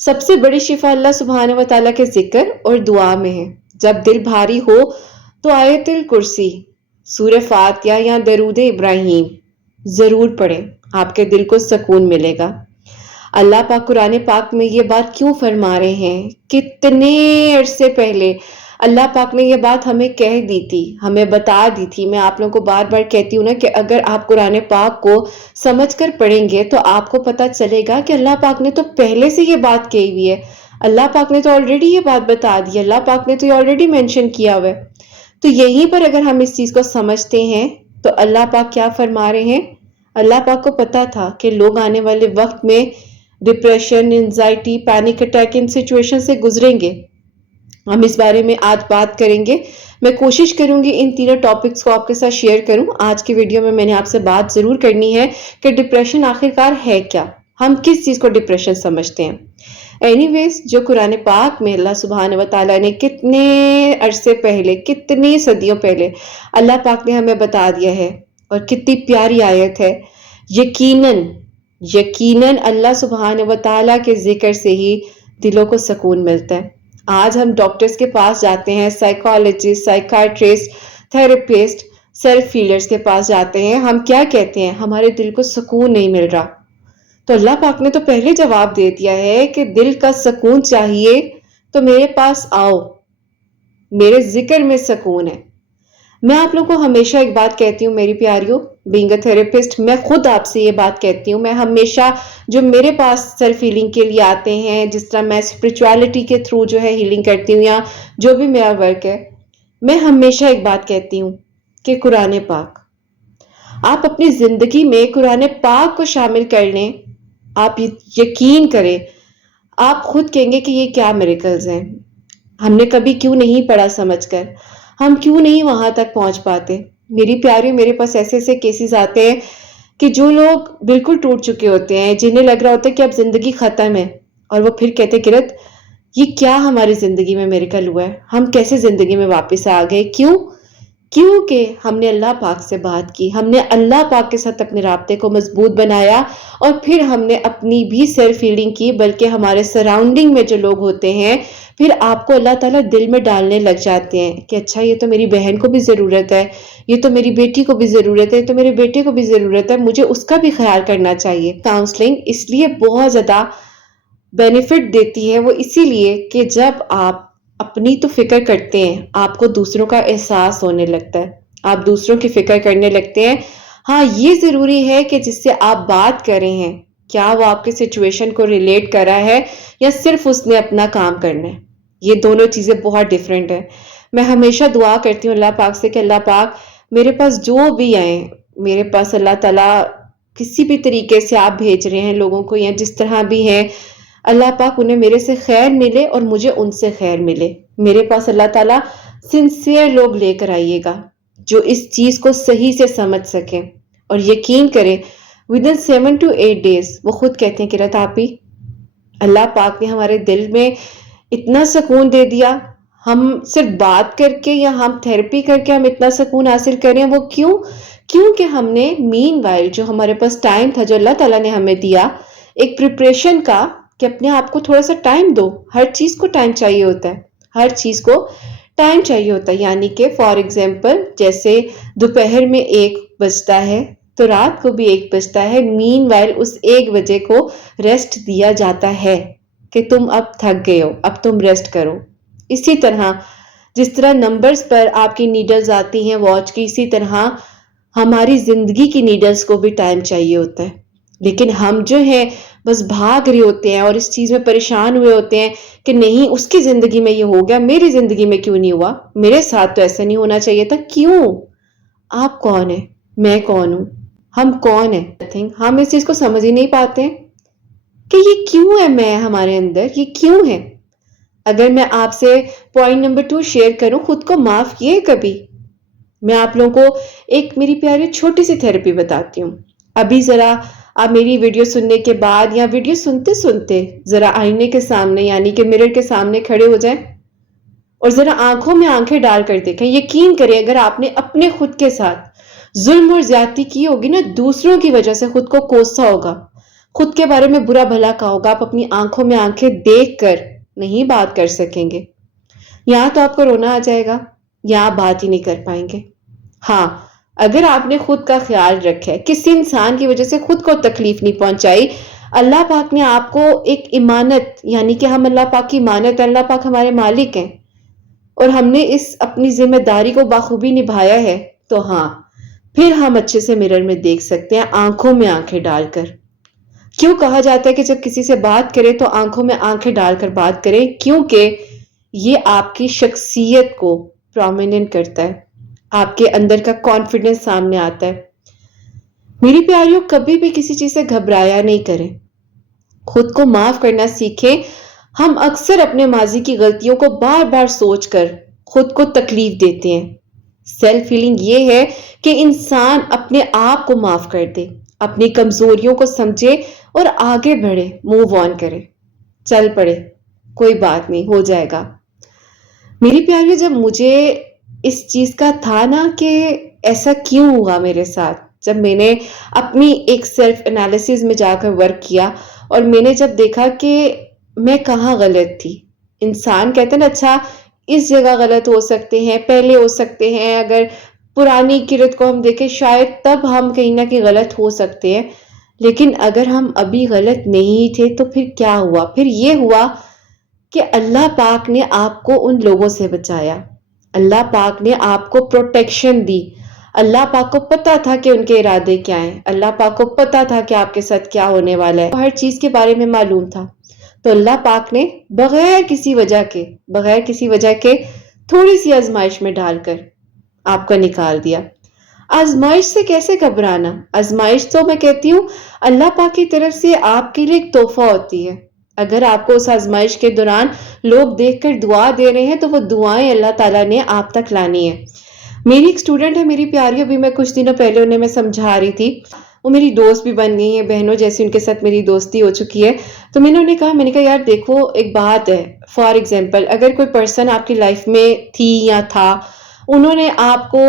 سب سے بڑی شفا اللہ سبحانہ و تعالیٰ کے ذکر اور دعا میں ہے۔ جب دل بھاری ہو تو آیت الکرسی، سورہ فاتحہ یا درود ابراہیم ضرور پڑھیں، آپ کے دل کو سکون ملے گا۔ اللہ پاک قرآن پاک میں یہ بات کیوں فرما رہے ہیں؟ کتنے عرصے پہلے اللہ پاک نے یہ بات ہمیں کہہ دی تھی، ہمیں بتا دی تھی۔ میں آپ لوگوں کو بار بار کہتی ہوں نا کہ اگر آپ قرآن پاک کو سمجھ کر پڑھیں گے تو آپ کو پتہ چلے گا کہ اللہ پاک نے تو پہلے سے یہ بات کہی ہوئی ہے، اللہ پاک نے تو آلریڈی یہ بات بتا دی، اللہ پاک نے تو یہ آلریڈی مینشن کیا ہوا ہے۔ تو یہیں پر اگر ہم اس چیز کو سمجھتے ہیں تو اللہ پاک کیا فرما رہے ہیں؟ اللہ پاک کو پتا تھا کہ لوگ آنے والے وقت میں depression, anxiety, panic attack in situation سے گزریں گے۔ ہم اس بارے میں آج بات کریں گے۔ میں کوشش کروں گی ان تینوں ٹاپکس کو آپ کے ساتھ شیئر کروں۔ آج کی ویڈیو میں نے آپ سے بات ضرور کرنی ہے کہ ڈپریشن آخرکار ہے کیا، ہم کس چیز کو ڈپریشن سمجھتے ہیں۔ اینی ویز، جو قرآن پاک میں اللہ سبحانہ و تعالیٰ نے کتنے عرصے پہلے، کتنی صدیوں پہلے اللہ پاک نے ہمیں بتا دیا ہے، اور کتنی پیاری آیت ہے۔ یقیناً اللہ سبحانہ و تعالیٰ کے ذکر سے ہی دلوں کو سکون ملتا ہے۔ آج ہم ڈاکٹرز کے پاس جاتے ہیں، psychologist, psychiatrist, therapist, self healers کے پاس جاتے ہیں، ہم کیا کہتے ہیں؟ ہمارے دل کو سکون نہیں مل رہا۔ تو اللہ پاک نے تو پہلے جواب دے دیا ہے کہ دل کا سکون چاہیے تو میرے پاس آؤ، میرے ذکر میں سکون ہے۔ میں آپ لوگوں کو ہمیشہ ایک بات کہتی ہوں میری پیاریوں، بینگ اے تھراپسٹ، میں خود آپ سے یہ بات کہتی ہوں، میں ہمیشہ جو میرے پاس سیلف ہیلنگ کے لیے آتے ہیں، جس طرح میں اسپرچویلٹی کے تھرو جو ہے ہیلنگ کرتی ہوں یا جو بھی میرا ورک ہے، میں ہمیشہ ایک بات کہتی ہوں کہ قرآن پاک، آپ اپنی زندگی میں قرآن پاک کو شامل کر لیں، آپ یقین کریں، آپ خود کہیں گے کہ یہ کیا میریکلز ہیں، ہم نے کبھی کیوں نہیں پڑھا سمجھ کر، ہم کیوں نہیں وہاں تک پہنچ پاتے۔ میری پیاری، میرے پاس ایسے ایسے کیسز آتے ہیں کہ جو لوگ بالکل ٹوٹ چکے ہوتے ہیں، جنہیں لگ رہا ہوتا ہے کہ اب زندگی ختم ہے، اور وہ پھر کہتے کرت یہ کیا ہماری زندگی میں میریکل ہوا ہے، ہم کیسے زندگی میں واپس آ گئے؟ کیونکہ ہم نے اللہ پاک سے بات کی، ہم نے اللہ پاک کے ساتھ اپنے رابطے کو مضبوط بنایا، اور پھر ہم نے اپنی بھی سیلف ہیلنگ کی، بلکہ ہمارے سراؤنڈنگ میں جو لوگ ہوتے ہیں، پھر آپ کو اللہ تعالیٰ دل میں ڈالنے لگ جاتے ہیں کہ اچھا یہ تو میری بہن کو بھی ضرورت ہے، یہ تو میری بیٹی کو بھی ضرورت ہے، یہ تو میرے بیٹے کو بھی ضرورت ہے، مجھے اس کا بھی خیال کرنا چاہیے۔ کاؤنسلنگ اس لیے بہت زیادہ بینیفٹ دیتی ہے، وہ اسی لیے کہ جب آپ اپنی تو فکر کرتے ہیں، آپ کو دوسروں کا احساس ہونے لگتا ہے، آپ دوسروں کی فکر کرنے لگتے ہیں۔ ہاں، یہ ضروری ہے کہ جس سے آپ بات کر رہے ہیں، کیا وہ آپ کے سچویشن کو ریلیٹ کر رہا ہے یا صرف اس نے اپنا کام کرنا ہے، یہ دونوں چیزیں بہت ڈیفرنٹ ہیں۔ میں ہمیشہ دعا کرتی ہوں اللہ پاک سے کہ اللہ پاک میرے پاس جو بھی آئیں، میرے پاس اللہ تعالیٰ کسی بھی طریقے سے آپ بھیج رہے ہیں لوگوں کو، یا جس طرح بھی ہیں، اللہ پاک انہیں میرے سے خیر ملے اور مجھے ان سے خیر ملے۔ میرے پاس اللہ تعالیٰ سنسیئر لوگ لے کر آئیے گا جو اس چیز کو صحیح سے سمجھ سکیں، اور یقین کریں within 7 to 8 days وہ خود کہتے ہیں کہ رت آپ ہی، اللہ پاک نے ہمارے دل میں اتنا سکون دے دیا، ہم صرف بات کر کے یا ہم تھراپی کر کے ہم اتنا سکون حاصل کریں، وہ کیونکہ ہم نے مین وائل جو ہمارے پاس ٹائم تھا، جو اللہ تعالیٰ نے ہمیں دیا ایک پریپریشن کا، کہ اپنے آپ کو تھوڑا سا ٹائم دو۔ ہر چیز کو ٹائم چاہیے ہوتا ہے، ہر چیز کو ٹائم چاہیے ہوتا ہے، یعنی کہ فار ایگزامپل جیسے دوپہر میں 1 بجتا ہے تو رات کو بھی 1 بجتا ہے، مین وائل اس 1 بجے کو ریسٹ دیا جاتا ہے کہ تم اب تھک گئے ہو، اب تم ریسٹ کرو۔ اسی طرح جس طرح نمبرز پر آپ کی نیڈلز آتی ہیں واچ کی، اسی طرح ہماری زندگی کی نیڈلز کو بھی ٹائم چاہیے ہوتا ہے، لیکن ہم جو ہیں بس بھاگ رہے ہوتے ہیں اور اس چیز میں پریشان ہوئے ہوتے ہیں کہ نہیں اس کی زندگی میں یہ ہو گیا، میری زندگی میں کیوں نہیں ہوا، میرے ساتھ تو ایسا نہیں ہونا چاہیے تھا۔ کیوں؟ آپ کون ہیں؟ میں کون ہوں؟ ہم کون ہیں؟ ہم اس چیز کو سمجھ ہی نہیں پاتے ہیں کہ یہ کیوں ہے، میں ہمارے اندر یہ کیوں ہے۔ اگر میں آپ سے پوائنٹ نمبر 2 شیئر کروں، خود کو معاف کیے کبھی؟ میں آپ لوگوں کو ایک میری پیاری چھوٹی سی تھراپی بتاتی ہوں۔ ابھی ذرا آپ میری ویڈیو سننے کے بعد یا ویڈیو سنتے سنتے ذرا آئینے کے سامنے یعنی کہ مرر کے سامنے کھڑے ہو جائیں اور ذرا آنکھوں میں آنکھیں ڈال کر دیکھیں۔ یقین کریں اگر آپ نے اپنے خود کے ساتھ ظلم اور زیادتی کی ہوگی نا، دوسروں کی وجہ سے خود کو کوسا ہوگا، خود کے بارے میں برا بھلا کہا ہوگا، آپ اپنی آنکھوں میں آنکھیں دیکھ کر نہیں بات کر سکیں گے۔ یہاں تو آپ کو رونا آ جائے گا، یہاں آپ بات ہی نہیں کر پائیں گے۔ ہاں، اگر آپ نے خود کا خیال رکھا ہے، کسی انسان کی وجہ سے خود کو تکلیف نہیں پہنچائی، اللہ پاک نے آپ کو ایک امانت، یعنی کہ ہم اللہ پاک کی امانت، اللہ پاک ہمارے مالک ہیں، اور ہم نے اس اپنی ذمہ داری کو بخوبی نبھایا ہے، تو ہاں، پھر ہم اچھے سے مرر میں دیکھ سکتے ہیں، آنکھوں میں آنکھیں ڈال کر۔ کیوں کہا جاتا ہے کہ جب کسی سے بات کریں تو آنکھوں میں آنکھیں ڈال کر بات کریں؟ کیونکہ یہ آپ کی شخصیت کو پرومیننٹ کرتا ہے، آپ کے اندر کا کانفیڈنس سامنے آتا ہے۔ میری پیاریوں، کبھی بھی کسی چیز سے گھبرایا نہیں کریں، خود کو معاف کرنا سیکھیں۔ ہم اکثر اپنے ماضی کی غلطیوں کو بار بار سوچ کر خود کو تکلیف دیتے ہیں۔ سیلف ہیلنگ یہ ہے کہ انسان اپنے آپ کو معاف کر دے، اپنی کمزوریوں کو سمجھے اور آگے بڑھے، موو آن کرے، چل پڑے، کوئی بات نہیں، ہو جائے گا۔ میری پیاریوں، جب مجھے اس چیز کا تھا نا کہ ایسا کیوں ہوا میرے ساتھ، جب میں نے اپنی ایک سیلف انالیسز میں جا کر ورک کیا اور میں نے جب دیکھا کہ میں کہاں غلط تھی۔ انسان کہتے ہیں نا، اچھا اس جگہ غلط ہو سکتے ہیں، پہلے ہو سکتے ہیں، اگر پرانی کرت کو ہم دیکھیں شاید تب ہم کہیں نہ کہیں غلط ہو سکتے ہیں، لیکن اگر ہم ابھی غلط نہیں تھے تو پھر کیا ہوا؟ پھر یہ ہوا کہ اللہ پاک نے آپ کو ان لوگوں سے بچایا، اللہ پاک نے آپ کو پروٹیکشن دی، اللہ پاک کو پتا تھا کہ ان کے ارادے کیا ہیں، اللہ پاک کو پتا تھا کہ آپ کے ساتھ کیا ہونے والا ہے، ہر چیز کے بارے میں معلوم تھا۔ تو اللہ پاک نے بغیر کسی وجہ کے تھوڑی سی آزمائش میں ڈال کر آپ کو نکال دیا۔ آزمائش سے کیسے گھبرانا؟ آزمائش تو میں کہتی ہوں اللہ پاک کی طرف سے آپ کے لیے ایک تحفہ ہوتی ہے۔ اگر آپ کو اس آزمائش کے دوران لوگ دیکھ کر دعا دے رہے ہیں تو وہ دعائیں اللہ تعالیٰ نے آپ تک لانی ہے۔ میری ایک اسٹوڈنٹ ہے، میری پیاری، ابھی میں کچھ دنوں پہلے انہیں میں سمجھا رہی تھی، وہ میری دوست بھی بن گئی ہیں، بہنوں جیسی ان کے ساتھ میری دوستی ہو چکی ہے۔ تو میں نے انہیں کہا، میں نے کہا یار دیکھو ایک بات ہے، فار ایگزامپل اگر کوئی پرسن آپ کی لائف میں تھی یا تھا، انہوں نے آپ کو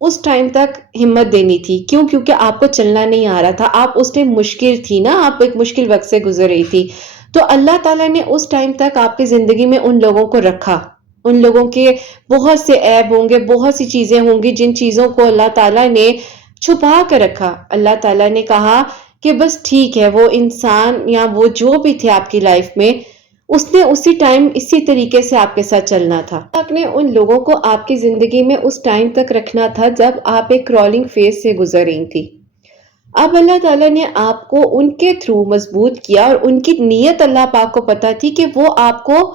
اس ٹائم تک ہمت دینی تھی، کیونکہ آپ کو چلنا نہیں آ رہا تھا، آپ اس ٹائم مشکل تھی نا، آپ ایک مشکل وقت سے گزر رہی تھی، تو اللہ تعالیٰ نے اس ٹائم تک آپ کی زندگی میں ان لوگوں کو رکھا۔ ان لوگوں کے بہت سے عیب ہوں گے، بہت سی چیزیں ہوں گی جن چیزوں کو اللہ تعالیٰ نے چھپا کر رکھا۔ اللہ تعالیٰ نے کہا کہ بس ٹھیک ہے، وہ انسان یا وہ جو بھی تھے آپ کی لائف میں، اس نے اسی ٹائم اسی طریقے سے آپ کے ساتھ چلنا تھا۔ آپ نے ان لوگوں کو آپ کی زندگی میں اس ٹائم تک رکھنا تھا جب آپ ایک کرالنگ فیز سے گزر رہی تھی۔ اب اللہ تعالیٰ نے آپ کو ان کے تھرو مضبوط کیا، اور ان کی نیت اللہ پاک کو پتا تھی کہ وہ آپ کو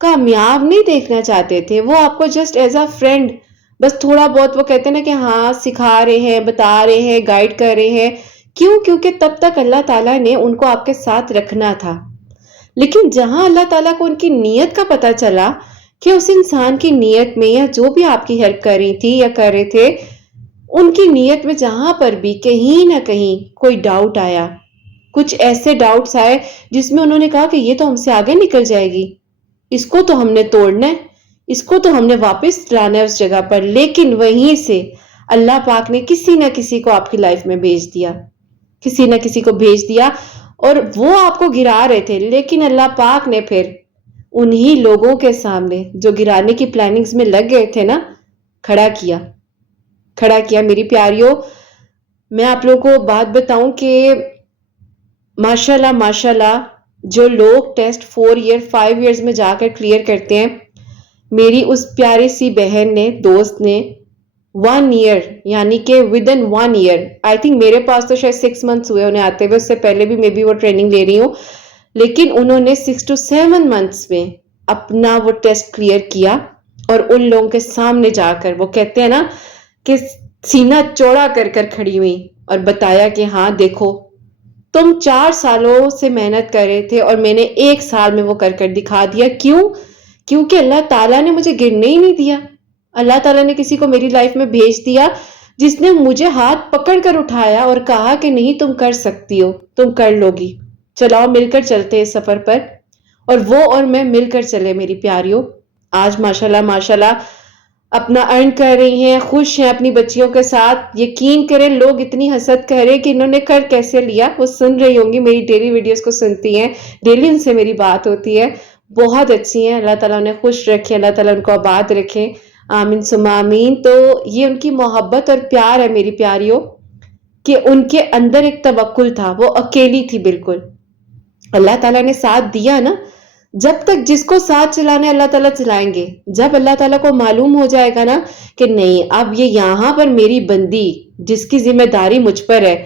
کامیاب نہیں دیکھنا چاہتے تھے، وہ آپ کو جسٹ ایز اے فرینڈ بس تھوڑا بہت، وہ کہتے ہیں نا کہ ہاں سکھا رہے ہیں، بتا رہے ہیں، گائیڈ کر رہے ہیں۔ کیونکہ تب تک اللہ تعالیٰ نے ان کو آپ کے ساتھ رکھنا تھا۔ لیکن جہاں اللہ تعالیٰ کو ان کی نیت کا پتا چلا کہ اس انسان کی نیت میں، یا جو بھی آپ کی ہیلپ کر رہی تھی یا کر رہے تھے، ان کی نیت میں جہاں پر بھی کہیں نہ کہیں کوئی ڈاؤٹ آیا، کچھ ایسے ڈاؤٹس آئے جس میں انہوں نے کہا کہ یہ تو ہم سے آگے نکل جائے گی، اس کو تو ہم نے توڑنا ہے، اس کو تو ہم نے واپس لانا ہے اس جگہ پر، لیکن وہیں سے اللہ پاک نے کسی نہ کسی کو آپ کی لائف میں بھیج دیا، کسی نہ کسی کو بھیج دیا، اور وہ آپ کو گرا رہے تھے، لیکن اللہ پاک نے پھر انہی لوگوں کے سامنے جو گرانے کی پلاننگز میں لگ گئے تھے نا، کھڑا کیا۔ میری پیاریوں، میں آپ لوگوں کو بات بتاؤں کہ ماشاءاللہ جو لوگ ٹیسٹ 4 ایئر 5 ایئرز میں جا کر کلیئر کرتے ہیں، میری اس پیاری سی بہن نے، دوست نے 1 ایئر، یعنی کہ ودن 1 ایئر، آئی تھنک میرے پاس تو شاید 6 منتھس ہوئے انہیں آتے ہوئے، اس سے پہلے بھی میں بھی وہ ٹریننگ لے رہی ہوں، لیکن انہوں نے 6 to 7 منتھس میں اپنا وہ ٹیسٹ کلیئر کیا، اور ان لوگوں کے سامنے جا کر وہ کہتے ہیں نا کہ سینہ چوڑا کر کر کھڑی ہوئی اور بتایا کہ ہاں دیکھو، تم 4 سالوں سے محنت کر رہے تھے اور میں نے 1 سال میں وہ کر دکھا دیا۔ کیونکہ اللہ تعالیٰ نے مجھے گرنے ہی نہیں دیا، اللہ تعالیٰ نے کسی کو میری لائف میں بھیج دیا جس نے مجھے ہاتھ پکڑ کر اٹھایا اور کہا کہ نہیں، تم کر سکتی ہو، تم کر لو گی، چلاؤ مل کر چلتے اس سفر پر، اور وہ اور میں مل کر چلے میری پیاریوں۔ آج ماشاءاللہ اپنا ارن کر رہی ہیں، خوش ہیں اپنی بچیوں کے ساتھ. یقین کریں لوگ اتنی حسد کر رہے کہ انہوں نے کر کیسے لیا. وہ سن رہی ہوں گی، میری ڈیلی ویڈیوز کو سنتی ہیں، ڈیلی ان سے میری بات ہوتی ہے. بہت اچھی ہیں، اللہ تعالیٰ انہیں خوش رکھے، اللہ تعالیٰ ان کو آباد رکھے. آمین ثم آمین. تو یہ ان کی محبت اور پیار ہے میری پیاریوں، کہ ان کے اندر ایک توکل تھا، وہ اکیلی تھی بالکل. اللہ تعالیٰ نے ساتھ دیا نا. جب تک جس کو ساتھ چلانا ہے اللہ تعالیٰ چلائیں گے. جب اللہ تعالیٰ کو معلوم ہو جائے گا نا کہ نہیں اب یہ یہاں پر میری بندی جس کی ذمہ داری مجھ پر ہے،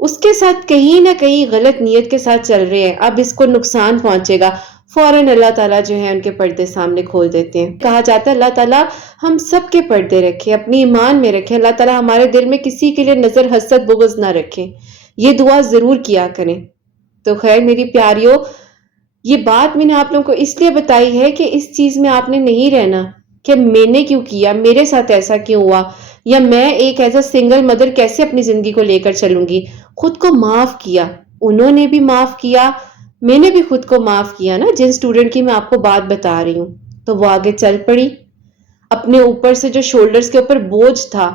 اس کے ساتھ کہیں نہ کہیں غلط نیت کے ساتھ چل رہے ہیں، اب اس کو نقصان پہنچے گا، فوراً اللہ تعالیٰ جو ہے ان کے پردے سامنے کھول دیتے ہیں. کہا جاتا ہے اللہ تعالیٰ ہم سب کے پردے رکھے، اپنی ایمان میں رکھے. اللہ تعالیٰ ہمارے دل میں کسی کے لیے نظر حسد بغض نہ رکھے. یہ دعا ضرور کیا کریں. تو خیر میری پیاریوں، یہ بات میں نے آپ لوگوں کو اس لیے بتائی ہے کہ اس چیز میں آپ نے نہیں رہنا کہ میں نے کیوں کیا، میرے ساتھ ایسا کیوں ہوا، یا میں ایک ایز اے سنگل مدر کیسے اپنی زندگی کو لے کر چلوں گی. خود کو معاف کیا، انہوں نے بھی معاف کیا، میں نے بھی خود کو معاف کیا نا. جن اسٹوڈنٹ کی میں آپ کو بات بتا رہی ہوں تو وہ آگے چل پڑی. اپنے اوپر سے جو شولڈرز کے اوپر بوجھ تھا،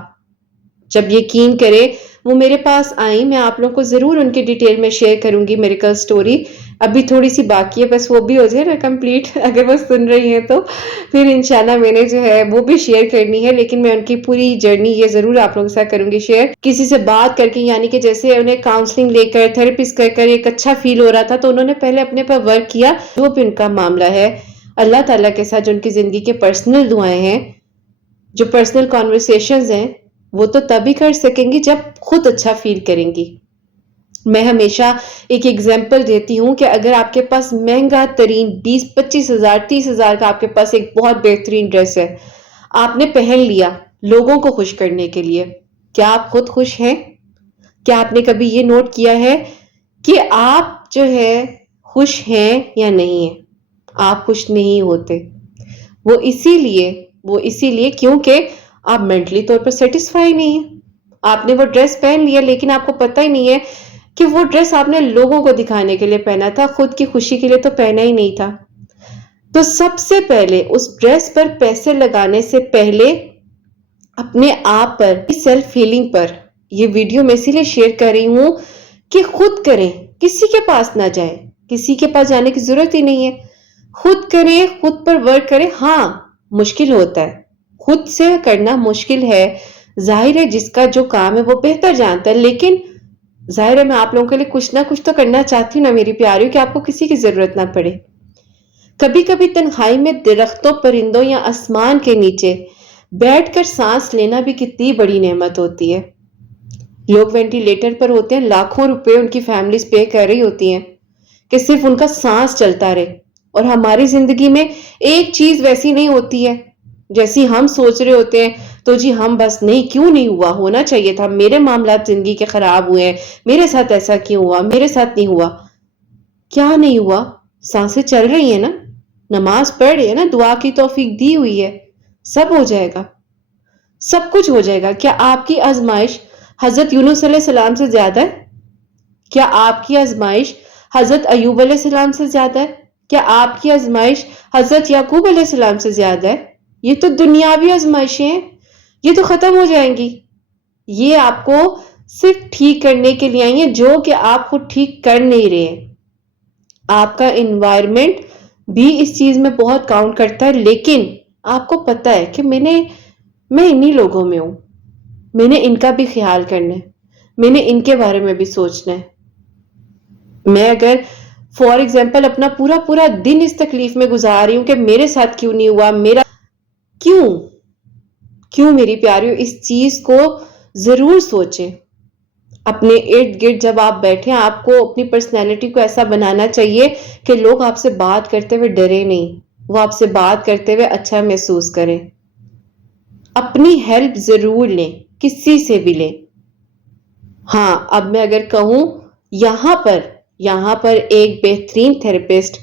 جب یقین کرے وہ میرے پاس آئیں، میں آپ لوگوں کو ضرور ان کی ڈیٹیل میں شیئر کروں گی میریکل سٹوری. ابھی تھوڑی سی باقی ہے، بس وہ بھی ہو جائے نا کمپلیٹ. اگر وہ سن رہی ہیں تو پھر انشاءاللہ میں نے جو ہے وہ بھی شیئر کرنی ہے. لیکن میں ان کی پوری جرنی یہ ضرور آپ لوگوں کے ساتھ کروں گی شیئر. کسی سے بات کر کے، یعنی کہ جیسے انہیں کاؤنسلنگ لے کر تھراپسٹ کر کر ایک اچھا فیل ہو رہا تھا، تو انہوں نے پہلے اپنے پر ورک کیا. جو بھی ان کا معاملہ ہے اللہ تعالیٰ کے ساتھ، جو ان کی زندگی کے پرسنل دعائیں ہیں، جو پرسنل کانورسیشنز ہیں، وہ تو تبھی کر سکیں گی جب خود اچھا فیل کریں گی. میں ہمیشہ ایک ایگزامپل دیتی ہوں کہ اگر آپ کے پاس مہنگا ترین 20-25 ہزار 30 ہزار کا آپ کے پاس ایک بہت بہترین ڈریس ہے، آپ نے پہن لیا لوگوں کو خوش کرنے کے لیے، کیا آپ خود خوش ہیں؟ کیا آپ نے کبھی یہ نوٹ کیا ہے کہ آپ جو ہے خوش ہیں یا نہیں ہیں؟ آپ خوش نہیں ہوتے. وہ اسی لیے کیونکہ آپ مینٹلی طور پر سیٹسفائی نہیں ہیں. آپ نے وہ ڈریس پہن لیا لیکن آپ کو پتہ ہی نہیں ہے کہ وہ ڈریس آپ نے لوگوں کو دکھانے کے لیے پہنا تھا، خود کی خوشی کے لیے تو پہنا ہی نہیں تھا. تو سب سے پہلے اس ڈریس پر پیسے لگانے سے پہلے اپنے آپ پر، سیلف ہیلنگ پر، یہ ویڈیو میں اسی لیے شیئر کر رہی ہوں کہ خود کریں، کسی کے پاس نہ جائیں. کسی کے پاس جانے کی ضرورت ہی نہیں ہے. خود کریں، خود پر ورک کریں. ہاں مشکل ہوتا ہے، خود سے کرنا مشکل ہے. ظاہر ہے جس کا جو کام ہے وہ بہتر جانتا ہے، لیکن ظاہر ہے میں آپ لوگوں کے لیے کچھ نہ کچھ تو کرنا چاہتی ہوں نا میری پیاریوں، کہ آپ کو کسی کی ضرورت نہ پڑے. کبھی کبھی تنہائی میں درختوں، پرندوں یا آسمان کے نیچے بیٹھ کر سانس لینا بھی کتنی بڑی نعمت ہوتی ہے. لوگ وینٹیلیٹر پر ہوتے ہیں، لاکھوں روپے ان کی فیملیز پے کر رہی ہوتی ہیں کہ صرف ان کا سانس چلتا رہے. اور ہماری زندگی میں ایک چیز ویسی نہیں ہوتی ہے جیسی ہم سوچ رہے ہوتے ہیں. تو جی ہم بس نہیں، کیوں نہیں ہوا، ہونا چاہیے تھا، میرے معاملات زندگی کے خراب ہوئے ہیں، میرے ساتھ ایسا کیوں ہوا، میرے ساتھ نہیں ہوا. کیا نہیں ہوا؟ سانسیں چل رہی ہیں نا، نماز پڑھ رہی ہے نا، دعا کی توفیق دی ہوئی ہے، سب ہو جائے گا، سب کچھ ہو جائے گا. کیا آپ کی آزمائش حضرت یونس علیہ السلام سے زیادہ ہے؟ کیا آپ کی آزمائش حضرت ایوب علیہ السلام سے زیادہ ہے؟ کیا آپ کی آزمائش حضرت یعقوب علیہ السلام سے زیادہ ہے؟ یہ تو دنیاوی آزمائشیں ہیں، یہ تو ختم ہو جائیں گی. یہ آپ کو صرف ٹھیک کرنے کے لیے آئی ہیں، جو کہ آپ خود ٹھیک کر نہیں رہے. آپ کا انوائرمنٹ بھی اس چیز میں بہت کاؤنٹ کرتا ہے. لیکن آپ کو پتا ہے کہ میں انہی لوگوں میں ہوں، میں نے ان کا بھی خیال کرنا ہے، میں نے ان کے بارے میں بھی سوچنا ہے. میں اگر فار ایگزامپل اپنا پورا دن اس تکلیف میں گزار رہی ہوں کہ میرے ساتھ کیوں نہیں ہوا، میرا کیوں میری پیاریوں، اس چیز کو ضرور سوچیں. اپنے ارد گرد جب آپ بیٹھیں، آپ کو اپنی پرسنالٹی کو ایسا بنانا چاہیے کہ لوگ آپ سے بات کرتے ہوئے ڈرے نہیں، وہ آپ سے بات کرتے ہوئے اچھا محسوس کریں. اپنی ہیلپ ضرور لیں، کسی سے بھی لیں. ہاں اب میں اگر کہوں، یہاں پر ایک بہترین تھراپسٹ،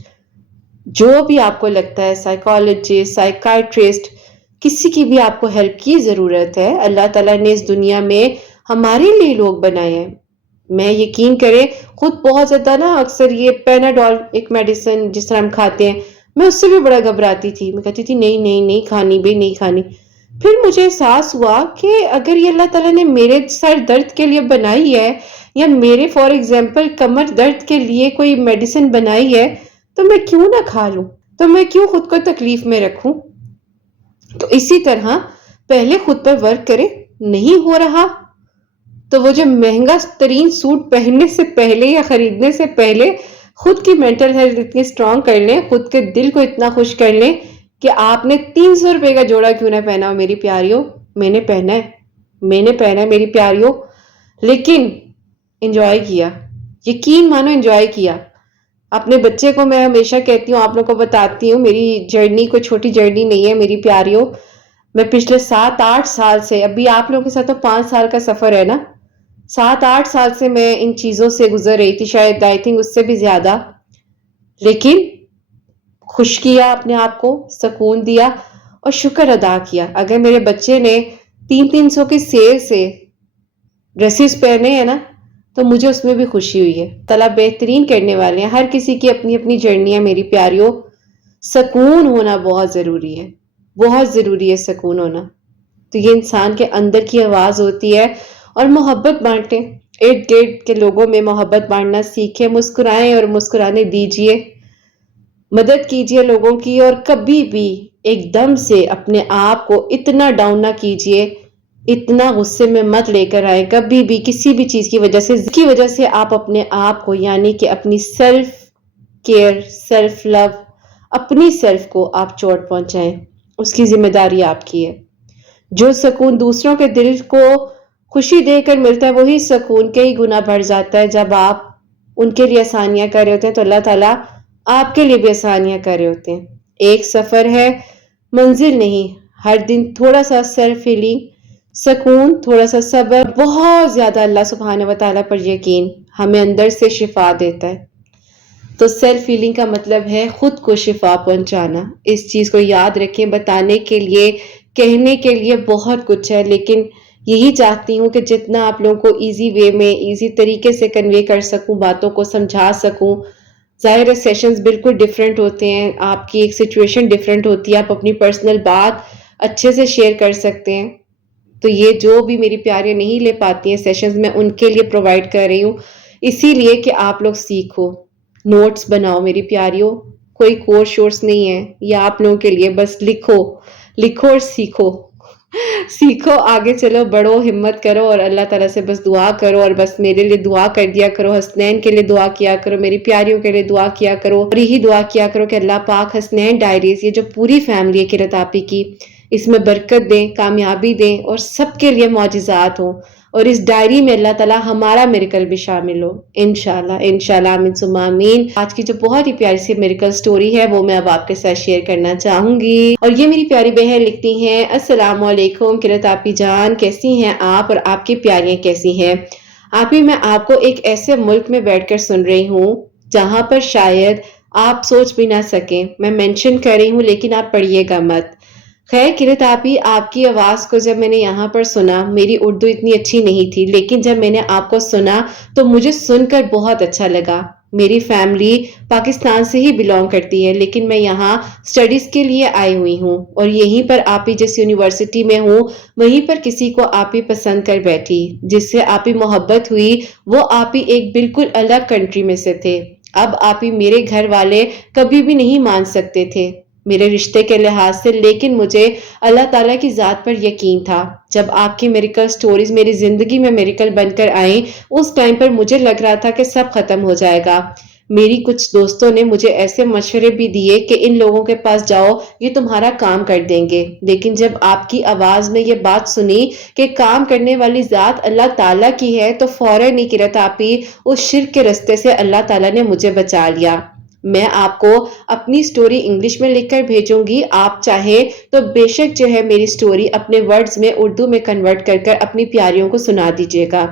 جو بھی آپ کو لگتا ہے، سائیکالوجسٹ، سائیکائٹرسٹ، کسی کی بھی آپ کو ہیلپ کی ضرورت ہے، اللہ تعالیٰ نے اس دنیا میں ہمارے لیے لوگ بنائے ہیں. میں یقین کریں خود بہت زیادہ نا، اکثر یہ پیناڈول ایک میڈیسن جس طرح ہم کھاتے ہیں، میں اس سے بھی بڑا گھبراتی تھی. میں کہتی تھی نہیں کھانی، بھی نہیں کھانی. پھر مجھے احساس ہوا کہ اگر یہ اللہ تعالیٰ نے میرے سر درد کے لیے بنائی ہے یا میرے فار ایگزامپل کمر درد کے لیے کوئی میڈیسن بنائی ہے تو میں کیوں نہ کھا لوں، تو میں کیوں خود کو تکلیف میں رکھوں؟ تو اسی طرح پہلے خود پر ورک کرے، نہیں ہو رہا تو وہ جو مہنگا ترین سوٹ پہننے سے پہلے یا خریدنے سے پہلے خود کی مینٹل ہیلتھ اتنی سٹرونگ کر لیں، خود کے دل کو اتنا خوش کر لیں کہ آپ نے 300 روپے کا جوڑا کیوں نہ پہنا ہو میری پیاریوں، میں نے پہنا ہے میری پیاریوں، لیکن انجوائے کیا، یقین مانو انجوائے کیا۔ اپنے بچے کو میں ہمیشہ کہتی ہوں، آپ لوگوں کو بتاتی ہوں، میری جرنی کوئی چھوٹی جرنی نہیں ہے میری پیاریوں۔ میں پچھلے 7-8 سال سے، ابھی آپ لوگوں کے ساتھ تو 5 سال کا سفر ہے نا، 7-8 سال سے میں ان چیزوں سے گزر رہی تھی، شاید آئی تھنک اس سے بھی زیادہ، لیکن خوش کیا اپنے آپ کو، سکون دیا اور شکر ادا کیا۔ اگر میرے بچے نے 300 کی سیل سے ڈریسز پہنے ہیں نا تو مجھے اس میں بھی خوشی ہوئی ہے۔ اللہ بہترین کرنے والے ہیں، ہر کسی کی اپنی اپنی جرنی ہے میری پیاریوں۔ سکون ہونا بہت ضروری ہے، بہت ضروری ہے سکون ہونا۔ تو یہ انسان کے اندر کی آواز ہوتی ہے۔ اور محبت بانٹیں، ارد گرد کے لوگوں میں محبت بانٹنا سیکھیں، مسکرائیں اور مسکرانے دیجیے، مدد کیجیے لوگوں کی، اور کبھی بھی ایک دم سے اپنے آپ کو اتنا ڈاؤن نہ کیجیے، اتنا غصے میں مت لے کر آئے کبھی بھی کسی بھی چیز کی وجہ سے آپ اپنے آپ کو، یعنی کہ اپنی سیلف کیئر، سیلف لو، اپنی سیلف کو آپ چوٹ پہنچائیں، اس کی ذمہ داری آپ کی ہے۔ جو سکون دوسروں کے دل کو خوشی دے کر ملتا ہے وہی سکون کئی گنا بڑھ جاتا ہے۔ جب آپ ان کے لیے آسانیاں کر رہے ہوتے ہیں تو اللہ تعالیٰ آپ کے لیے بھی آسانیاں کر رہے ہوتے ہیں۔ ایک سفر ہے، منزل نہیں۔ ہر دن تھوڑا سا سیلف ہیلنگ، سکون، تھوڑا سا صبر، بہت زیادہ اللہ سبحانہ و تعالیٰ پر یقین ہمیں اندر سے شفا دیتا ہے۔ تو سیلف ہیلنگ کا مطلب ہے خود کو شفا پہنچانا۔ اس چیز کو یاد رکھیں، بتانے کے لیے، کہنے کے لیے بہت کچھ ہے، لیکن یہی چاہتی ہوں کہ جتنا آپ لوگوں کو ایزی وے میں، ایزی طریقے سے کنوے کر سکوں، باتوں کو سمجھا سکوں۔ ظاہر ہے سیشنز بالکل ڈیفرنٹ ہوتے ہیں، آپ کی ایک سچویشن ڈیفرنٹ ہوتی ہے، آپ اپنی پرسنل بات اچھے سے شیئر کر سکتے ہیں۔ تو یہ جو بھی میری پیاریاں نہیں لے پاتی ہیں سیشنز، میں ان کے لیے پرووائڈ کر رہی ہوں، اسی لیے کہ آپ لوگ سیکھو، نوٹس بناؤ میری پیاریوں، کوئی کورس شورس نہیں ہے یہ آپ لوگوں کے لیے، بس لکھو اور سیکھو، سیکھو، آگے چلو، بڑھو، ہمت کرو، اور اللہ تعالیٰ سے بس دعا کرو، اور بس میرے لیے دعا کر دیا کرو، حسنین کے لیے دعا کیا کرو، میری پیاریوں کے لیے دعا کیا کرو، اور یہی دعا کیا کرو کہ اللہ پاک حسنین ڈائریز، یہ جو پوری فیملی ہے قرۃ آپی کی، اس میں برکت دیں، کامیابی دیں، اور سب کے لیے معجزات ہوں، اور اس ڈائری میں اللہ تعالیٰ ہمارا میریکل بھی شامل ہو، انشاءاللہ انشاءاللہ، آمین ثم آمین۔ آج کی جو بہت ہی پیاری سی میریکل سٹوری ہے وہ میں اب آپ کے ساتھ شیئر کرنا چاہوں گی، اور یہ میری پیاری بہن لکھتی ہیں، السلام علیکم قرۃ آپی جان، کیسی ہیں آپ اور آپ کی پیاریاں کیسی ہیں؟ آپی، میں آپ کو ایک ایسے ملک میں بیٹھ کر سن رہی ہوں جہاں پر شاید آپ سوچ بھی نہ سکیں، میں مینشن کر رہی ہوں لیکن آپ پڑھیے گا مت۔ خیر قرۃ آپی، آپ کی آواز کو جب میں نے یہاں پر سنا، میری اردو اتنی اچھی نہیں تھی، لیکن جب میں نے آپ کو سنا تو مجھے سن کر بہت اچھا لگا۔ میری فیملی پاکستان سے ہی بلونگ کرتی ہے، لیکن میں یہاں سٹڈیز کے لیے آئی ہوئی ہوں، اور یہیں پر آپی جس یونیورسٹی میں ہوں وہیں پر کسی کو آپی پسند کر بیٹھی، جس سے آپی محبت ہوئی، وہ آپی ایک بالکل الگ کنٹری میں سے تھے۔ اب آپی میرے گھر والے کبھی بھی نہیں مان سکتے تھے میرے رشتے کے لحاظ سے، لیکن مجھے اللہ تعالیٰ کی ذات پر یقین تھا۔ جب آپ کی میریکل سٹوریز میری زندگی میں میریکل بن کر آئیں، اس ٹائم پر مجھے لگ رہا تھا کہ سب ختم ہو جائے گا۔ میری کچھ دوستوں نے مجھے ایسے مشورے بھی دیے کہ ان لوگوں کے پاس جاؤ، یہ تمہارا کام کر دیں گے، لیکن جب آپ کی آواز میں یہ بات سنی کہ کام کرنے والی ذات اللہ تعالیٰ کی ہے، تو فوراً ہی قرۃ آپی اس شرک کے رستے سے اللہ تعالیٰ نے مجھے بچا لیا۔ میں آپ کو اپنی سٹوری انگلش میں لکھ کر بھیجوں گی، آپ چاہیں تو بے شک جو ہے میری سٹوری اپنے ورڈز میں اردو میں کنورٹ کر کر اپنی پیاریوں کو سنا دیجیے گا۔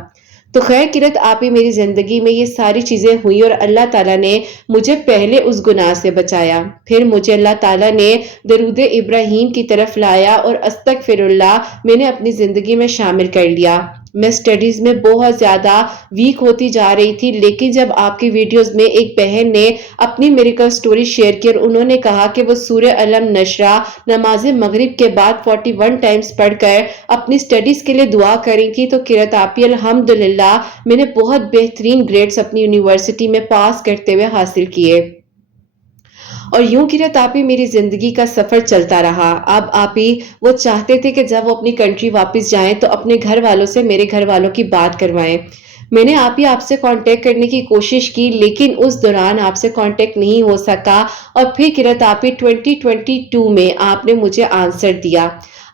تو خیر قرۃ آپی، میری زندگی میں یہ ساری چیزیں ہوئی، اور اللہ تعالیٰ نے مجھے پہلے اس گناہ سے بچایا، پھر مجھے اللہ تعالیٰ نے درود ابراہیم کی طرف لایا، اور استغفر اللہ میں نے اپنی زندگی میں شامل کر لیا۔ میں سٹڈیز میں بہت زیادہ ویک ہوتی جا رہی تھی، لیکن جب آپ کی ویڈیوز میں ایک بہن نے اپنی میریکل سٹوری شیئر کی اور انہوں نے کہا کہ وہ سورہ علم نشرہ نماز مغرب کے بعد 41 ٹائمز پڑھ کر اپنی سٹڈیز کے لیے دعا کری تھی، تو قرۃ آپی الحمدللہ میں نے بہت بہترین گریڈز اپنی یونیورسٹی میں پاس کرتے ہوئے حاصل کیے۔ اور یوں قرۃ آپی میری زندگی کا سفر چلتا رہا۔ اب آپی وہ چاہتے تھے کہ جب وہ اپنی کنٹری واپس جائیں تو اپنے گھر والوں سے میرے گھر والوں کی بات کروائیں۔ میں نے آپ سے کانٹیکٹ کرنے کی کوشش کی، لیکن اس دوران آپ سے کانٹیکٹ نہیں ہو سکا، اور پھر قرۃ آپی 2022 میں آپ نے مجھے آنسر دیا۔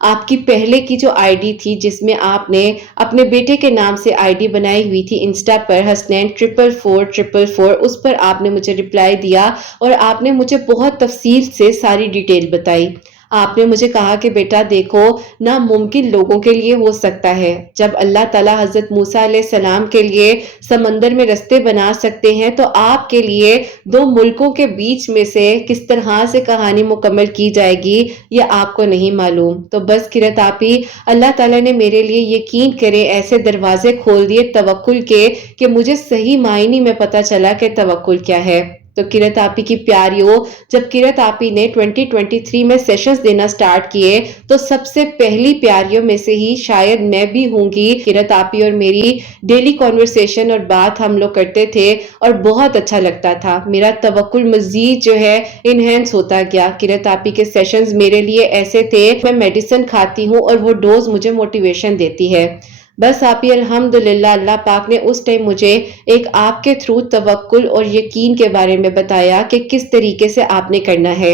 آپ کی پہلے کی جو آئی ڈی تھی جس میں آپ نے اپنے بیٹے کے نام سے آئی ڈی بنائی ہوئی تھی انسٹا پر حسنین 44444، اس پر آپ نے مجھے رپلائی دیا اور آپ نے مجھے بہت تفصیل سے ساری ڈیٹیل بتائی۔ آپ نے مجھے کہا کہ بیٹا دیکھو، ناممکن لوگوں کے لیے ہو سکتا ہے، جب اللہ تعالیٰ حضرت موسیٰ علیہ السلام کے لیے سمندر میں رستے بنا سکتے ہیں تو آپ کے لیے دو ملکوں کے بیچ میں سے کس طرح سے کہانی مکمل کی جائے گی یہ آپ کو نہیں معلوم۔ تو بس قرۃ آپی اللہ تعالیٰ نے میرے لیے یقین کرے ایسے دروازے کھول دیے توکل کے کہ مجھے صحیح معنی میں پتا چلا کہ توکل کیا ہے۔ تو قرۃ آپی کی پیاریوں، جب قرۃ آپی نے 2023 میں سیشنز دینا سٹارٹ کیے تو سب سے پہلی پیاریوں میں سے ہی شاید میں بھی ہوں گی۔ قرۃ آپی اور میری ڈیلی کانورسیشن اور بات ہم لوگ کرتے تھے اور بہت اچھا لگتا تھا۔ میرا توکل مزید جو ہے انہینس ہوتا گیا۔ قرۃ آپی کے سیشنز میرے لیے ایسے تھے، میں میڈیسن کھاتی ہوں اور وہ ڈوز مجھے موٹیویشن دیتی ہے۔ بس آپی الحمدللہ اللہ پاک نے اس ٹائم مجھے ایک آپ کے تھرو توکل اور یقین کے بارے میں بتایا کہ کس طریقے سے آپ نے کرنا ہے۔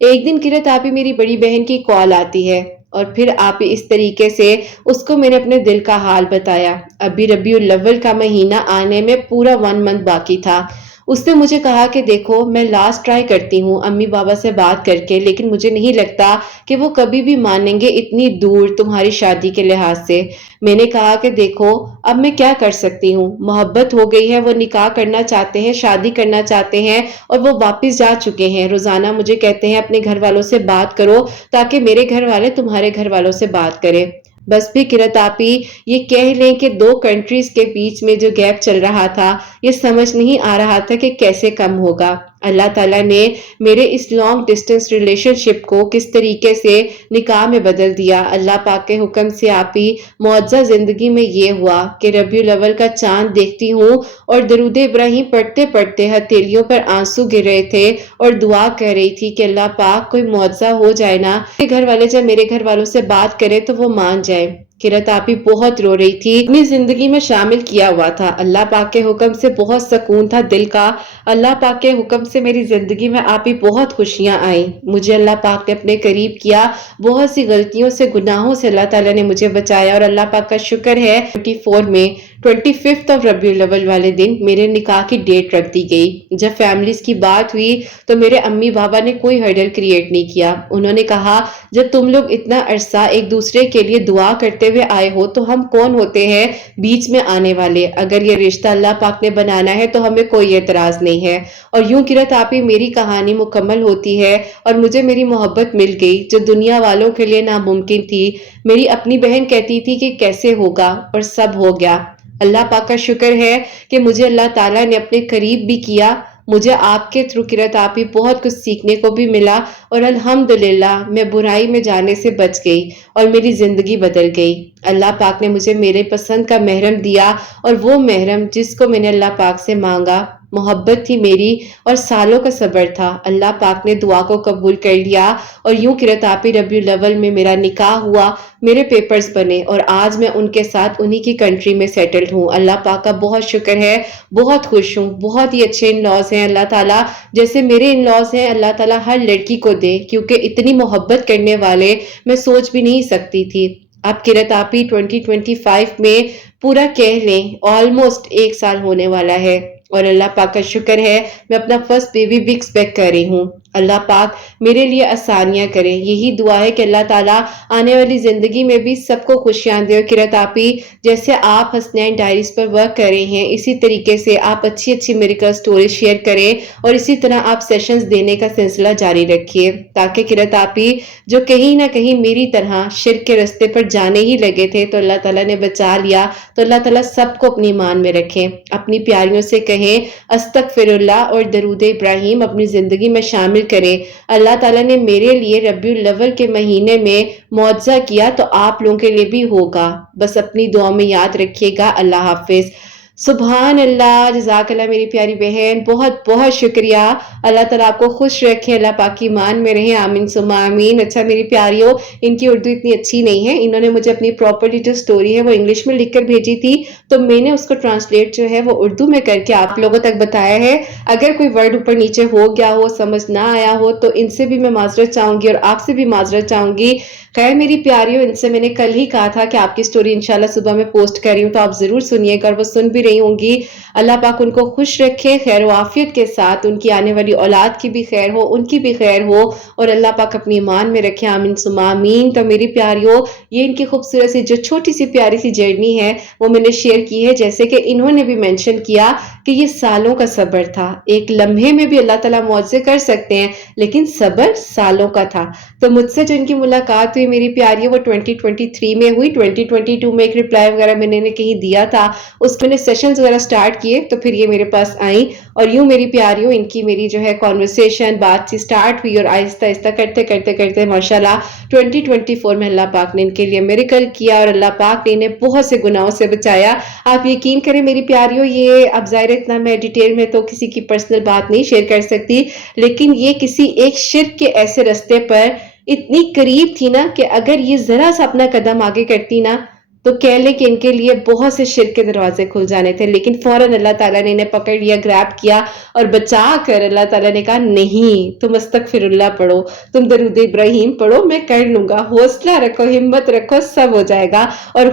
ایک دن قرۃ آپی میری بڑی بہن کی کال آتی ہے اور پھر آپ اس طریقے سے اس کو میں نے اپنے دل کا حال بتایا۔ ابھی ربیع الاول کا مہینہ آنے میں پورا 1 منتھ باقی تھا۔ اس نے مجھے کہا کہ دیکھو میں لاسٹ ٹرائی کرتی ہوں امی بابا سے بات کر کے، لیکن مجھے نہیں لگتا کہ وہ کبھی بھی مانیں گے اتنی دور تمہاری شادی کے لحاظ سے۔ میں نے کہا کہ دیکھو اب میں کیا کر سکتی ہوں، محبت ہو گئی ہے، وہ نکاح کرنا چاہتے ہیں، شادی کرنا چاہتے ہیں اور وہ واپس جا چکے ہیں۔ روزانہ مجھے کہتے ہیں اپنے گھر والوں سے بات کرو تاکہ میرے گھر والے تمہارے گھر والوں سے بات کریں۔ بس بھی قرۃ آپی یہ کہہ لیں کہ 2 کنٹریز کے بیچ میں جو گیپ چل رہا تھا یہ سمجھ نہیں آ رہا تھا کہ کیسے کم ہوگا۔ اللہ تعالیٰ نے میرے اس لانگ ڈسٹنس ریلیشن شپ کو کس طریقے سے نکاح میں بدل دیا۔ اللہ پاک کے حکم سے آپی معجزہ زندگی میں یہ ہوا کہ ربیع الاول کا چاند دیکھتی ہوں اور درود ابراہیم پڑھتے پڑھتے ہتھیلیوں پر آنسو گر رہے تھے اور دعا کر رہی تھی کہ اللہ پاک کوئی معجزہ ہو جائے نا، گھر والے جب میرے گھر والوں سے بات کرے تو وہ مان جائے۔ قرۃ آپی بہت رو رہی تھی، اپنی زندگی میں شامل کیا ہوا تھا، اللہ پاک کے حکم سے بہت سکون تھا دل کا، اللہ پاک کے حکم سے میری زندگی میں آپی بہت خوشیاں آئیں، مجھے اللہ پاک نے اپنے قریب کیا، بہت سی غلطیوں سے گناہوں سے اللہ تعالیٰ نے مجھے بچایا، اور اللہ پاک کا شکر ہے 24 میں 25 ربیع الاول والے دن میرے نکاح کی ڈیٹ رکھ دی گئی۔ جب فیملیز کی بات ہوئی تو میرے امی بابا نے کوئی ہرڈل کریٹ نہیں کیا، انہوں نے کہا جب تم لوگ اتنا عرصہ ایک دوسرے کے لیے دعا کرتے ہوئے آئے ہو تو ہم کون ہوتے ہیں بیچ میں آنے والے، اگر یہ رشتہ اللہ پاک نے بنانا ہے تو ہمیں کوئی اعتراض نہیں ہے۔ اور یوں قرۃ آپی میری کہانی مکمل ہوتی ہے اور مجھے میری محبت مل گئی جو دنیا والوں کے لیے ناممکن تھی۔ میری اپنی بہن کہتی تھی کہ کیسے ہوگا اور سب ہو گیا۔ اللہ پاک کا شکر ہے کہ مجھے اللہ تعالیٰ نے اپنے قریب بھی کیا، مجھے آپ کے تھرو قرۃ آپی بہت کچھ سیکھنے کو بھی ملا، اور الحمدللہ میں برائی میں جانے سے بچ گئی اور میری زندگی بدل گئی۔ اللہ پاک نے مجھے میرے پسند کا محرم دیا، اور وہ محرم جس کو میں نے اللہ پاک سے مانگا محبت تھی میری اور سالوں کا صبر تھا، اللہ پاک نے دعا کو قبول کر لیا، اور یوں قرۃ آپی ربیع الاول میں میرا نکاح ہوا، میرے پیپرز بنے اور آج میں ان کے ساتھ انہی کی کنٹری میں سیٹلڈ ہوں۔ اللہ پاک کا بہت شکر ہے، بہت خوش ہوں، بہت ہی اچھے ان لاز ہیں اللہ تعالیٰ، جیسے میرے ان لاز ہیں اللہ تعالیٰ ہر لڑکی کو دے، کیونکہ اتنی محبت کرنے والے میں سوچ بھی نہیں سکتی تھی۔ اب قرۃ آپی 2025 میں پورا کہہ لیں آلموسٹ 1 سال ہونے والا ہے، اور اللہ پاک کا شکر ہے میں اپنا فرسٹ بیبی بھی ایکسپیکٹ کر رہی ہوں۔ اللہ پاک میرے لیے آسانیاں کریں. یہی دعا ہے کہ اللہ تعالیٰ آنے والی زندگی میں بھی سب کو خوشیاں دے. اور قرۃ آپی جیسے آپ حسنین ڈائریز پر ورک کر رہے ہیں اسی طریقے سے آپ اچھی اچھی میریکل سٹوری شیئر کریں اور اسی طرح آپ سیشنز دینے کا سلسلہ جاری رکھیے تاکہ قرۃ آپی جو کہیں نہ کہیں میری طرح شرک کے رستے پر جانے ہی لگے تھے تو اللہ تعالیٰ نے بچا لیا. تو اللہ تعالیٰ سب کو اپنی ایمان میں رکھیں. اپنی پیاریوں سے کہیں استغفر اللہ اور درود ابراہیم اپنی زندگی میں شامل کریں. اللہ تعالیٰ نے میرے لیے ربیع الاول کے مہینے میں معجزہ کیا تو آپ لوگوں کے لیے بھی ہوگا. بس اپنی دعاؤں میں یاد رکھیے گا. اللہ حافظ. سبحان اللہ. جزاک اللہ میری پیاری بہن, بہت بہت شکریہ. اللہ تعالیٰ آپ کو خوش رکھے, اللہ پاک کی ایمان میں رہیں. آمین ثم آمین. اچھا میری پیاریوں, ان کی اردو اتنی اچھی نہیں ہے, انہوں نے مجھے اپنی پراپرلی جو سٹوری ہے وہ انگلش میں لکھ کر بھیجی تھی تو میں نے اس کو ٹرانسلیٹ جو ہے وہ اردو میں کر کے آپ لوگوں تک بتایا ہے. اگر کوئی ورڈ اوپر نیچے ہو گیا ہو, سمجھ نہ آیا ہو تو ان سے بھی میں معذرت چاہوں گی اور آپ سے بھی معذرت چاہوں گی. خیر میری پیاریوں, ان سے میں نے کل ہی کہا تھا کہ آپ کی سٹوری انشاءاللہ صبح میں پوسٹ کر رہی ہوں تو آپ ضرور سنیے گا اور وہ سن بھی رہی ہوں گی. اللہ پاک ان کو خوش رکھے, خیر و عافیت کے ساتھ, ان کی آنے والی اولاد کی بھی خیر ہو, ان کی بھی خیر ہو اور اللہ پاک اپنی ایمان میں رکھے. آمین ثم آمین. تو میری پیاریوں, یہ ان کی خوبصورت سی جو چھوٹی سی پیاری سی جرنی ہے وہ میں نے شیئر کی ہے. جیسے کہ انہوں نے بھی مینشن کیا کہ یہ سالوں کا صبر تھا. ایک لمحے میں بھی اللہ تعالیٰ معجزے کر سکتے ہیں لیکن صبر سالوں کا تھا. تو مجھ سے جو ان کی ملاقات ہوئی میری پیاری وہ 2023 میں ہوئی. 2022 میں ایک رپلائی وغیرہ میں نے کہیں دیا تھا, اس میں نے سیشنز وغیرہ سٹارٹ کیے تو پھر یہ میرے پاس آئیں اور یوں میری پیاریوں ان کی میری جو ہے کانورسیشن بات سی سٹارٹ ہوئی اور آہستہ آہستہ کرتے کرتے کرتے ماشاءاللہ 2024 میں اللہ پاک نے ان کے لیے میریکل کیا اور اللہ پاک نے انہیں بہت سے گناہوں سے بچایا. آپ یقین کریں میری پیاریوں, یہ اب ظاہر اتنا میں ڈیٹیل میں تو کسی کی پرسنل بات نہیں شیئر کر سکتی لیکن یہ کسی ایک شرک کے ایسے رستے پر اتنی قریب تھی نا کہ اگر یہ ذرا سا اپنا قدم آگے کرتی نا تو کہہ لیں کہ ان کے لیے بہت سے شرک کے دروازے کھل جانے تھے. لیکن فوراً اللہ تعالیٰ نے انہیں پکڑ لیا, گریب کیا اور بچا کر اللہ تعالیٰ نے کہا نہیں, تم استغفر اللہ پڑھو, تم درود ابراہیم پڑھو, میں کر لوں گا, حوصلہ رکھو, ہمت رکھو, سب ہو جائے گا. اور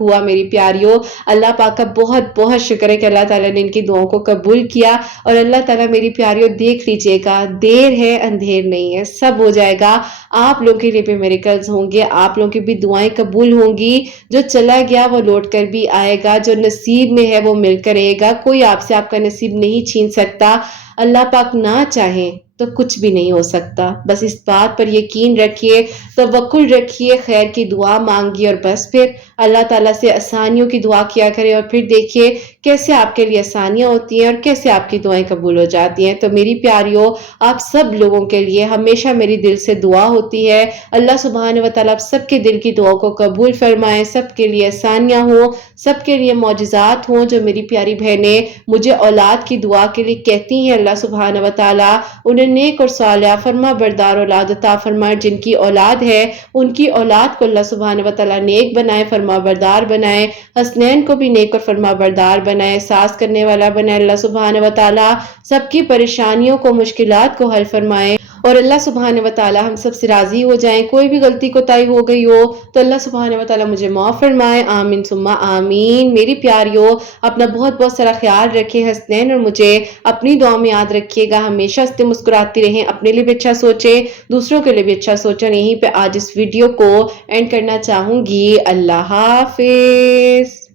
ہوا میری پیاریوں. اللہ پاک کا بہت بہت شکر ہے کہ اللہ تعالیٰ نے ان کی دعاؤں کو قبول کیا اور اللہ تعالیٰ میری پیاریوں دیکھ لیجئے گا, دیر ہے اندھیر نہیں ہے, سب ہو جائے گا. آپ لوگوں کے لیے بھی میریکلز ہوں گے, آپ لوگوں کی بھی دعائیں قبول ہوں گی. جو چلا گیا وہ لوٹ کر بھی آئے گا, جو نصیب میں ہے وہ مل کر رہے گا. کوئی آپ سے آپ کا نصیب نہیں چھین سکتا. اللہ پاک نہ چاہیں تو کچھ بھی نہیں ہو سکتا. بس اس بات پر یقین رکھیے, توکل رکھیے, خیر کی دعا مانگیے اور بس پھر اللہ تعالیٰ سے آسانیوں کی دعا کیا کریں اور پھر دیکھیے کیسے آپ کے لیے آسانیاں ہوتی ہیں اور کیسے آپ کی دعائیں قبول ہو جاتی ہیں. تو میری پیاریوں, آپ سب لوگوں کے لیے ہمیشہ میری دل سے دعا ہوتی ہے. اللہ سبحانہ و تعالیٰ آپ سب کے دل کی دعاؤں کو قبول فرمائے, سب کے لیے آسانیاں ہوں, سب کے لیے معجزات ہوں. جو میری پیاری بہنیں مجھے اولاد کی دعا کے لیے کہتی ہیں اللہ سبحانہ و تعالیٰ انہیں نیک اور صالحہ فرما بردار اولاد عطا فرمائے. جن کی اولاد ہے ان کی اولاد کو اللہ سبحانہ و تعالیٰ نیک بنائے, فرما بردار بنائے. حسنین کو بھی نیک اور فرما بردار بنائے, احساس کرنے والا بنائے. اللہ سبحانہ و تعالیٰ سب کی پریشانیوں کو, مشکلات کو حل فرمائے اور اللہ سبحانہ و تعالیٰ ہم سب سے راضی ہو جائیں. کوئی بھی غلطی کوتاہی ہو گئی ہو تو اللہ سبحانہ و تعالیٰ مجھے معاف فرمائے. آمین ثم آمین. میری پیاریوں, اپنا بہت بہت سارا خیال رکھیں. حسنین اور مجھے اپنی دعاؤں میں یاد رکھیے گا. ہمیشہ ہنستے مسکراتی رہیں, اپنے لیے بھی اچھا سوچیں, دوسروں کے لیے بھی اچھا سوچیں. یہیں پہ آج اس ویڈیو کو اینڈ کرنا چاہوں گی. اللہ حافظ.